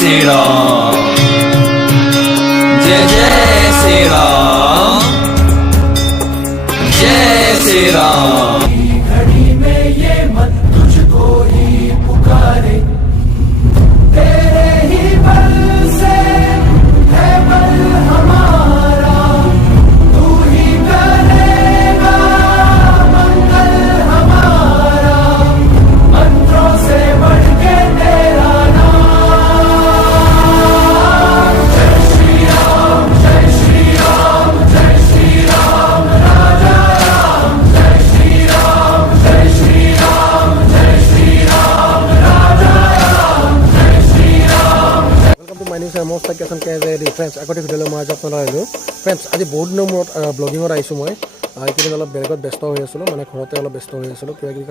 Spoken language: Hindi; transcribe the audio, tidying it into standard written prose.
श्री राम जय जय श्री राम जय श्री राम। घड़ी में ये मत तुझको ही पुकारे, तेरे ही बल से है बल हमारा, तू ही करेगा मंगल हमारा, मंत्रों से बढ़ के तेरा नाम। जय श्री राम जय श्री राम जय श्री राम राजा राम, जय श्री राम जय श्री राम जय श्री राम राजा राम, जय Shri Ram. Welcome to my news most like question KZ friends আগতে ভিডিঅ'লৈ মই আজি আপোনালোকক আহিলোঁ ফ্ৰেণ্ডছ। আজি বহুত দিনৰ মূৰত ব্লগিঙত আহিছোঁ মই। এইকেইদিন অলপ বেলেগত ব্যস্ত হৈ আছিলোঁ, মানে ঘৰতে অলপ ব্যস্ত হৈ আছিলোঁ, কিবা কিবি কাম